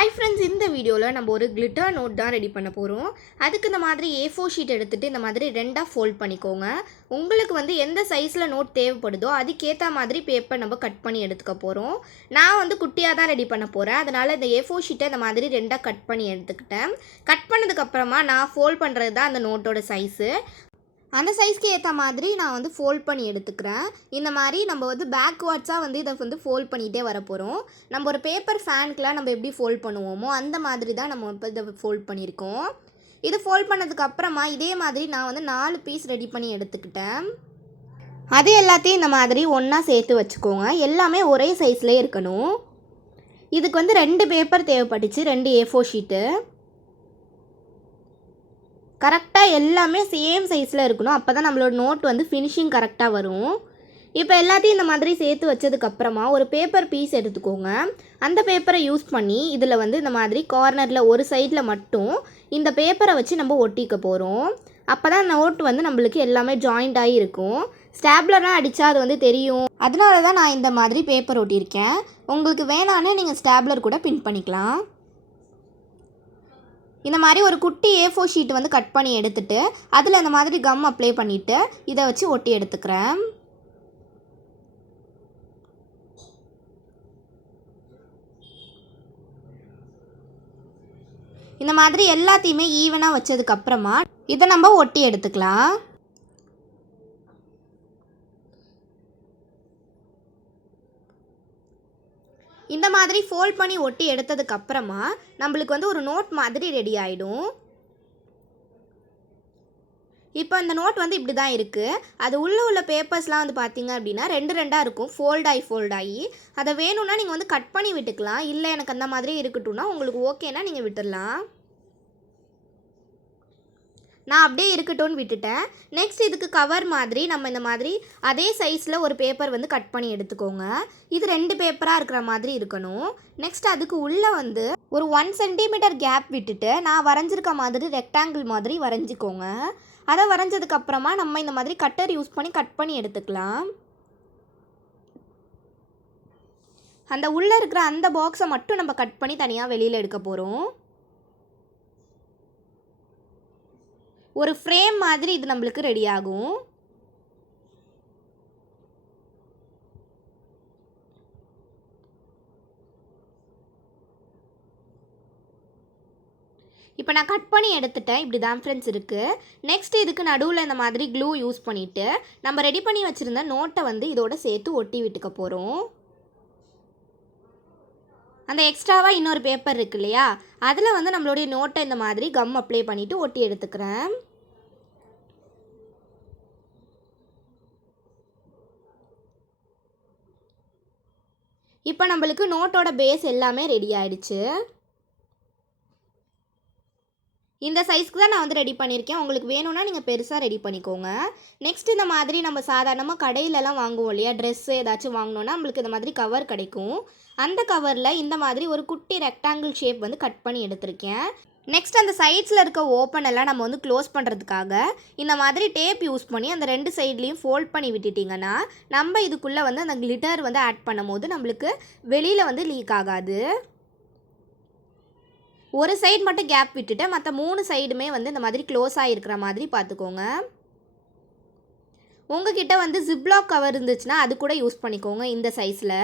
Hi friends, இந்த வீடியோவில் நம்ம ஒரு கிளிட்டர் நோட் தான் ரெடி பண்ண போகிறோம். அதுக்கு இந்த மாதிரி A4 ஷீட் எடுத்துகிட்டு இந்த மாதிரி ரெண்டாக ஃபோல்ட் பண்ணிக்கோங்க. உங்களுக்கு எந்த சைஸில் நோட் தேவைப்படுதோ அதுக்கேற்ற மாதிரி பேப்பர் நம்ம கட் பண்ணி எடுத்துக்க போகிறோம். நான் குட்டியாக தான் ரெடி பண்ண போகிறேன். அதனால் இந்த A4 ஷீட்டை இந்த மாதிரி ரெண்டாக கட் பண்ணி எடுத்துக்கிட்டேன். கட் பண்ணதுக்கப்புறமா நான் ஃபோல்ட் பண்ணுறது தான் அந்த நோட்டோட சைஸு. அந்த சைஸ்க்கு ஏற்ற மாதிரி நான் ஃபோல்ட் பண்ணி எடுத்துக்கிறேன். இந்த மாதிரி நம்ம பேக்வேர்ட்ஸாக இதை ஃபோல்ட் பண்ணிகிட்டே வர போகிறோம். நம்ம ஒரு பேப்பர் ஃபேனுக்குலாம் நம்ம எப்படி ஃபோல்ட் பண்ணுவோமோ அந்த மாதிரி தான் நம்ம இப்போ இதை ஃபோல்ட் பண்ணியிருக்கோம். இது ஃபோல்ட் பண்ணதுக்கப்புறமா இதே மாதிரி நான் 4 பீஸ் ரெடி பண்ணி எடுத்துக்கிட்டேன். அது எல்லாத்தையும் இந்த மாதிரி ஒன்றா சேர்த்து வச்சுக்கோங்க. எல்லாமே ஒரே சைஸ்லேயே இருக்கணும். இதுக்கு 2 பேப்பர் தேவைப்பட்டுச்சு, 2 A4 ஷீட்டு. கரெக்டாக எல்லாமே சேம் சைஸில் இருக்கணும். அப்போ தான் நம்மளோட நோட் ஃபினிஷிங் கரெக்டாக வரும். இப்போ எல்லாத்தையும் இந்த மாதிரி சேர்த்து வச்சதுக்கப்புறமா ஒரு பேப்பர் பீஸ் எடுத்துக்கோங்க. அந்த பேப்பரை யூஸ் பண்ணி இதில் இந்த மாதிரி கார்னரில் ஒரு சைடில் மட்டும் இந்த பேப்பரை வச்சு நம்ம ஒட்டிக்க போகிறோம். அப்போ தான் நோட் நம்மளுக்கு எல்லாமே ஜாயிண்ட் ஆகி இருக்கும். ஸ்டாப்லர்லாம் அடித்தா அது தெரியும். அதனால தான் நான் இந்த மாதிரி பேப்பர் ஒட்டியிருக்கேன். உங்களுக்கு வேணான்னு நீங்கள் ஸ்டாப்லர் கூட பின் பண்ணிக்கலாம். இந்த மாதிரி ஒரு குட்டி A4 ஷீட் கட் பண்ணி எடுத்துகிட்டு அதில் இந்த மாதிரி கம் அப்ளை பண்ணிவிட்டு இதை வச்சு ஒட்டி எடுத்துக்கிறேன். இந்த மாதிரி எல்லாத்தையுமே ஈவனாக வச்சதுக்கப்புறமா இதை நம்ம ஒட்டி எடுத்துக்கலாம். இந்த மாதிரி ஃபோல்ட் பண்ணி ஒட்டி எடுத்ததுக்கப்புறமா நம்மளுக்கு ஒரு நோட் மாதிரி ரெடி ஆகிடும். இப்போ அந்த நோட் இப்படி தான் இருக்குது. அது உள்ள பேப்பர்ஸ்லாம் பார்த்தீங்க அப்படின்னா 2 இருக்கும், ஃபோல்டாகி. அதை வேணும்னா நீங்கள் கட் பண்ணி விட்டுக்கலாம். இல்லை எனக்கு அந்த மாதிரி இருக்கட்டும்னா உங்களுக்கு ஓகேனா நீங்கள் விட்டுடலாம். நான் அப்படியே இருக்கட்டும்னு விட்டுட்டேன். நெக்ஸ்ட் இதுக்கு கவர் மாதிரி நம்ம இந்த மாதிரி அதே சைஸில் ஒரு பேப்பர் கட் பண்ணி எடுத்துக்கோங்க. இது 2 பேப்பராக இருக்கிற மாதிரி இருக்கணும். நெக்ஸ்ட் அதுக்கு உள்ளே ஒரு 1 சென்டிமீட்டர் கேப் விட்டுட்டு நான் வரைஞ்சிருக்க மாதிரி ரெக்டாங்கிள் மாதிரி வரைஞ்சிக்கோங்க. அதை வரைஞ்சதுக்கப்புறமா நம்ம இந்த மாதிரி கட்டர் யூஸ் பண்ணி கட் பண்ணி எடுத்துக்கலாம். அந்த உள்ளே இருக்கிற அந்த பாக்ஸை மட்டும் நம்ம கட் பண்ணி தனியாக வெளியில் எடுக்க போகிறோம். ஒரு ஃப்ரேம் மாதிரி இது நம்மளுக்கு ரெடி ஆகும். இப்போ நான் கட் பண்ணி எடுத்துட்டேன். இப்படி தான் ஃப்ரெண்ட்ஸ் இருக்குது. நெக்ஸ்ட் இதுக்கு நடுவில் இந்த மாதிரி க்ளூ யூஸ் பண்ணிவிட்டு நம்ம ரெடி பண்ணி வச்சுருந்த நோட்டை இதோட சேர்த்து ஒட்டி விட்டுக்க போகிறோம். அந்த எக்ஸ்ட்ராவாக இன்னொரு பேப்பர் இருக்கு இல்லையா, அதில் நம்மளுடைய நோட்டை இந்த மாதிரி கம் அப்ளை பண்ணிவிட்டு ஒட்டி எடுத்துக்கிறேன். இப்போ நம்மளுக்கு நோட்டோட பேஸ் எல்லாமே ரெடி ஆகிடுச்சு. இந்த சைஸ்க்கு தான் நான் ரெடி பண்ணியிருக்கேன். உங்களுக்கு வேணும்னா நீங்கள் பெருசாக ரெடி பண்ணிக்கோங்க. நெக்ஸ்ட் இந்த மாதிரி நம்ம சாதாரணமாக கடையிலலாம் வாங்குவோம் இல்லையா, ட்ரெஸ்ஸு ஏதாச்சும் வாங்கினோன்னா நம்மளுக்கு இந்த மாதிரி கவர் கிடைக்கும். அந்த கவரில் இந்த மாதிரி ஒரு குட்டி ரெக்டாங்கிள் ஷேப் கட் பண்ணி எடுத்திருக்கேன். நெக்ஸ்ட் அந்த சைட்ஸில் இருக்க ஓப்பன் எல்லாம் நம்ம க்ளோஸ் பண்ணுறதுக்காக இந்த மாதிரி டேப் யூஸ் பண்ணி அந்த 2 சைட்லேயும் ஃபோல்ட் பண்ணி விட்டுட்டிங்கன்னா நம்ம இதுக்குள்ளே அந்த கிளிட்டர் ஆட் பண்ணும் போது நம்மளுக்கு வெளியில் லீக் ஆகாது. ஒரு சைடு மட்டும் கேப் விட்டுட்டு மற்ற 3 சைடுமே இந்த மாதிரி க்ளோஸ் ஆகிருக்கிற மாதிரி பார்த்துக்கோங்க. உங்ககிட்ட ஜிப்லாக் கவர் இருந்துச்சுன்னா அது கூட யூஸ் பண்ணிக்கோங்க. இந்த சைஸில்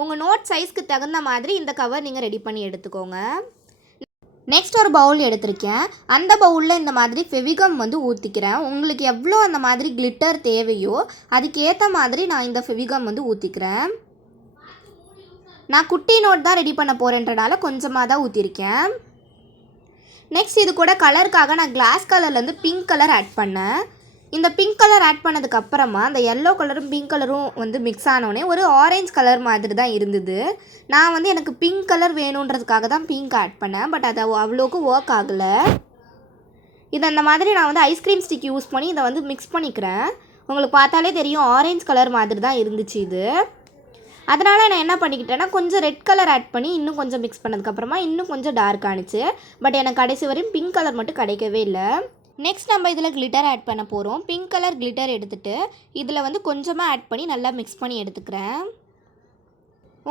உங்கள் நோட் சைஸ்க்கு தகுந்த மாதிரி இந்த கவர் நீங்கள் ரெடி பண்ணி எடுத்துக்கோங்க. நெக்ஸ்ட் ஒரு பவுல் எடுத்திருக்கேன். அந்த பவுலில் இந்த மாதிரி ஃபெவிகம் ஊற்றிக்கிறேன். உங்களுக்கு எவ்வளோ அந்த மாதிரி கிளிட்டர் தேவையோ அதுக்கேற்ற மாதிரி நான் இந்த ஃபெவிகம் ஊற்றிக்கிறேன். நான் குட்டி நோட் தான் ரெடி பண்ண போகிறேன்றனால கொஞ்சமாக தான் ஊற்றிருக்கேன். நெக்ஸ்ட் இது கூட கலருக்காக நான் கிளாஸ் கலர்லேருந்து பிங்க் கலர் ஆட் பண்ணேன். இந்த பிங்க் கலர் ஆட் பண்ணதுக்கப்புறமா அந்த எல்லோ கலரும் பிங்க் கலரும் மிக்ஸ் ஆனோடனே ஒரு ஆரஞ்சு கலர் மாதிரி தான் இருந்தது. நான் எனக்கு பிங்க் கலர் வேணுன்றதுக்காக தான் பிங்க் ஆட் பண்ணேன். பட் அது அவ்வளோக்கு ஒர்க் ஆகலை. இதை அந்த மாதிரி நான் ஐஸ்கிரீம் ஸ்டிக் யூஸ் பண்ணி இதை மிக்ஸ் பண்ணிக்கிறேன். உங்களுக்கு பார்த்தாலே தெரியும் ஆரஞ்சு கலர் மாதிரி தான் இருந்துச்சு இது. அதனால் நான் என்ன பண்ணிக்கிட்டேன்னா கொஞ்சம் ரெட் கலர் ஆட் பண்ணி இன்னும் கொஞ்சம் மிக்ஸ் பண்ணதுக்கப்புறமா இன்னும் கொஞ்சம் டார்க் ஆனிச்சு. பட் எனக்கு கடைசி வரையும் பிங்க் கலர் மட்டும் கிடைக்கவே இல்லை. நெக்ஸ்ட் நம்ம இதில் கிளிட்டர் ஆட் பண்ண போகிறோம். பிங்க் கலர் கிளிட்டர் எடுத்துகிட்டு இதில் கொஞ்சமாக ஆட் பண்ணி நல்லா மிக்ஸ் பண்ணி எடுத்துக்கிறேன்.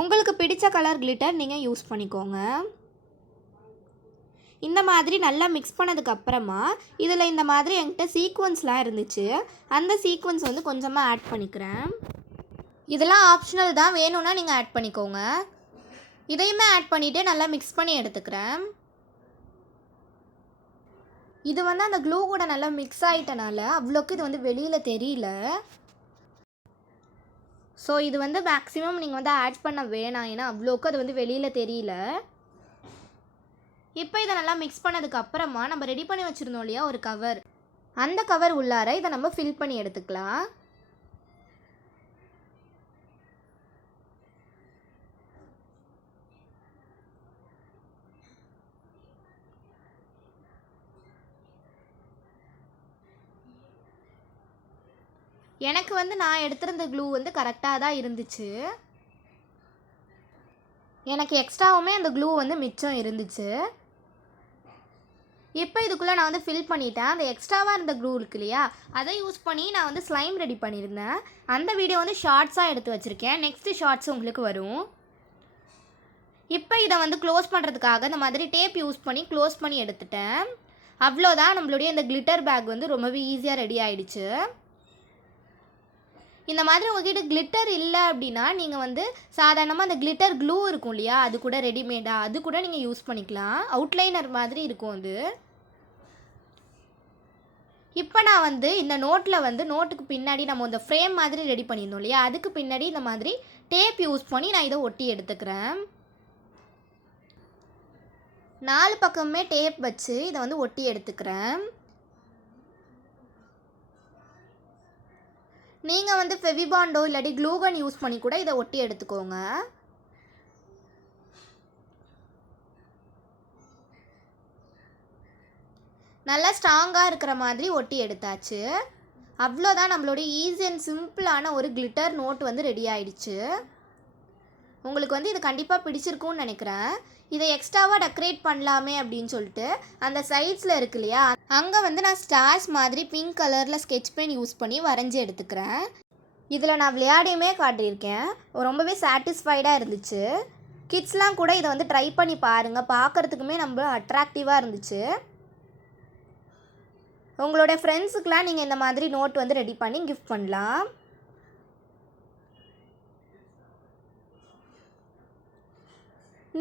உங்களுக்கு பிடிச்ச கலர் கிளிட்டர் நீங்கள் யூஸ் பண்ணிக்கோங்க. இந்த மாதிரி நல்லா மிக்ஸ் பண்ணதுக்கப்புறமா இதில் இந்த மாதிரி என்கிட்ட சீக்வன்ஸ்லாம் இருந்துச்சு. அந்த சீக்வன்ஸ் வந்து கொஞ்சமாக ஆட் பண்ணிக்கிறேன். இதெல்லாம் ஆப்ஷனல் தான், வேணும்னா நீங்கள் ஆட் பண்ணிக்கோங்க. இதையுமே ஆட் பண்ணிவிட்டு நல்லா மிக்ஸ் பண்ணி எடுத்துக்கிறேன். இது வந்து அந்த க்ளூ கூட நல்லா மிக்ஸ் ஆகிட்டனால அவ்வளோக்கு இது வந்து வெளியில் தெரியல. ஸோ இது வந்து மேக்ஸிமம் நீங்கள் வந்து ஆட் பண்ண வேணாம், ஏன்னா அவ்வளோக்கு அது வந்து வெளியில் தெரியல. இப்போ இதை நல்லா மிக்ஸ் பண்ணதுக்கப்புறமா நம்ம ரெடி பண்ணி வச்சுருந்தோம் இல்லையா ஒரு கவர், அந்த கவர் உள்ளார இதை நம்ம ஃபில் பண்ணி எடுத்துக்கலாம். எனக்கு வந்து நான் எடுத்திருந்த க்ளூ வந்து கரெக்டாக தான் இருந்துச்சு. எனக்கு எக்ஸ்ட்ராவுமே அந்த க்ளூ வந்து மிச்சம் இருந்துச்சு. இப்போ இதுக்குள்ளே நான் வந்து ஃபில் பண்ணிட்டேன். அந்த எக்ஸ்ட்ராவாக இருந்த க்ளூ இருக்கு இல்லையா, அதை யூஸ் பண்ணி நான் வந்து ஸ்லைம் ரெடி பண்ணியிருந்தேன். அந்த வீடியோ வந்து ஷார்ட்ஸாக எடுத்து வச்சுருக்கேன். நெக்ஸ்ட்டு ஷார்ட்ஸ் உங்களுக்கு வரும். இப்போ இதை வந்து க்ளோஸ் பண்ணுறதுக்காக இந்த மாதிரி டேப் யூஸ் பண்ணி க்ளோஸ் பண்ணி எடுத்துட்டேன். அவ்வளோதான், நம்மளுடைய இந்த கிளிட்டர் பேக் வந்து ரொம்பவே ஈஸியாக ரெடி ஆகிடுச்சு. இந்த மாதிரி உங்கள்கிட்ட கிளிட்டர் இல்லை அப்படின்னா நீங்கள் வந்து சாதாரணமாக அந்த கிளிட்டர் க்ளூ இருக்கும் இல்லையா, அது கூட ரெடிமேடாக அது கூட நீங்கள் யூஸ் பண்ணிக்கலாம். அவுட்லைனர் மாதிரி இருக்கும் அது. இப்போ நான் வந்து இந்த நோட்டில் வந்து நோட்டுக்கு பின்னாடி நம்ம இந்த ஃப்ரேம் மாதிரி ரெடி பண்ணியிருந்தோம் இல்லையா, அதுக்கு பின்னாடி இந்த மாதிரி டேப் யூஸ் பண்ணி நான் இதை ஒட்டி எடுத்துக்கிறேன். 4 பக்கமே டேப் வச்சு இதை வந்து ஒட்டி எடுத்துக்கிறேன். நீங்கள் வந்து ஃபெவிபாண்டோ இல்லாட்டி க்ளூகன் யூஸ் பண்ணி கூட இதை ஒட்டி எடுத்துக்கோங்க. நல்லா ஸ்ட்ராங்காக இருக்கிற மாதிரி ஒட்டி எடுத்தாச்சு. அவ்வளோதான், நம்மளோட ஈஸி அண்ட் சிம்பிளான ஒரு கிளிட்டர் நோட் வந்து ரெடி ஆயிடுச்சு. உங்களுக்கு வந்து இது கண்டிப்பாக பிடிச்சிருக்கும்னு நினைக்கிறேன். இதை எக்ஸ்ட்ராவாக டெக்கரேட் பண்ணலாமே அப்படின்னு சொல்லிட்டு அந்த சைட்ஸில் இருக்கு இல்லையா, அங்கே வந்து நான் ஸ்டார்ஸ் மாதிரி பிங்க் கலரில் ஸ்கெட்ச் பென் யூஸ் பண்ணி வரைஞ்சி எடுத்துக்கிறேன். இதில் நான் விளையாடியுமே காட்டியிருக்கேன். ரொம்பவே சாட்டிஸ்ஃபைடாக இருந்துச்சு. கிட்ஸ்லாம் கூட இதை வந்து ட்ரை பண்ணி பாருங்கள், பார்க்குறதுக்குமே நம்ம அட்ராக்டிவாக இருந்துச்சு. உங்களோட ஃப்ரெண்ட்ஸுக்கெலாம் நீங்கள் இந்த மாதிரி நோட் வந்து ரெடி பண்ணி கிஃப்ட் பண்ணலாம்.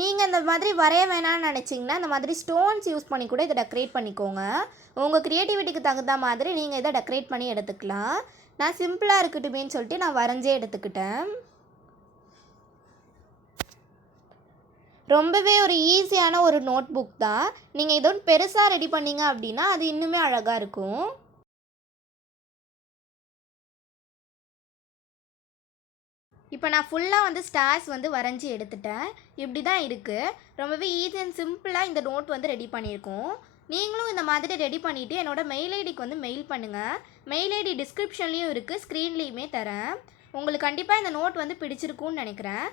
நீங்கள் இந்த மாதிரி வரைய வேணாம்னு நினச்சிங்கன்னா இந்த மாதிரி ஸ்டோன்ஸ் யூஸ் பண்ணி கூட இதை டெக்கரேட் பண்ணிக்கோங்க. உங்கள் க்ரியேட்டிவிட்டிக்கு தகுந்த மாதிரி நீங்கள் இதை டெக்கரேட் பண்ணி எடுத்துக்கலாம். நான் சிம்பிளாக இருக்கட்டுமேன்னு சொல்லிட்டு நான் வரைஞ்சே எடுத்துக்கிட்டேன். ரொம்பவே ஒரு ஈஸியான ஒரு நோட் புக் தான். நீங்கள் இதோ பெருசாக ரெடி பண்ணீங்க அப்படின்னா அது இன்னுமே அழகாக இருக்கும். இப்போ நான் ஃபுல்லாக வந்து ஸ்டார்ஸ் வந்து வரைஞ்சி எடுத்துட்டேன். இப்படி தான் இருக்குது. ரொம்பவே ஈஸி அண்ட் சிம்பிளாக இந்த நோட் வந்து ரெடி பண்ணியிருக்கோம். நீங்களும் இந்த மாதிரி ரெடி பண்ணிவிட்டு என்னோடய மெயில் ஐடிக்கு வந்து மெயில் பண்ணுங்கள். மெயில் ஐடி டிஸ்கிரிப்ஷன்லேயும் இருக்குது, ஸ்க்ரீன்லேயுமே தரேன். உங்களுக்கு கண்டிப்பாக இந்த நோட் வந்து பிடிச்சிருக்குன்னு நினைக்கிறேன்.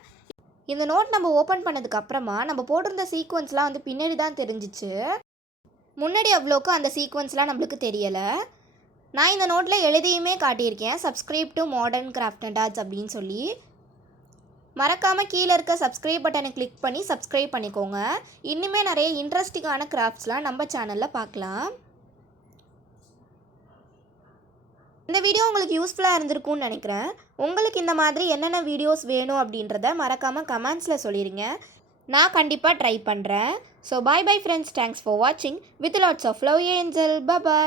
இந்த நோட் நம்ம ஓப்பன் பண்ணதுக்கப்புறமா நம்ம போட்டிருந்த சீக்வன்ஸ்லாம் வந்து பின்னாடி தான் தெரிஞ்சிச்சு. முன்னாடி அவ்வளோக்கு அந்த சீக்வன்ஸ்லாம் நம்மளுக்கு தெரியலை. நான் இந்த நோட்டில் எழுதியுமே காட்டியிருக்கேன், சப்ஸ்கிரைப் டு Moderncraftandarts அப்படின்னு சொல்லி. மறக்காமல் கீழே இருக்க சப்ஸ்கிரைப் பட்டனை கிளிக் பண்ணி சப்ஸ்கிரைப் பண்ணிக்கோங்க. இன்னுமே நிறைய இன்ட்ரெஸ்டிங்கான கிராஃப்ட்ஸ்லாம் நம்ம சேனலில் பார்க்கலாம். இந்த வீடியோ உங்களுக்கு யூஸ்ஃபுல்லாக இருந்திருக்கும்னு நினைக்கிறேன். உங்களுக்கு இந்த மாதிரி என்னென்ன வீடியோஸ் வேணும் அப்படின்றத மறக்காமல் கமெண்ட்ஸில் சொல்லிடுங்க. நான் கண்டிப்பாக ட்ரை பண்ணுறேன். So bye bye friends, thanks for வாட்சிங். With lots of love Angel. By.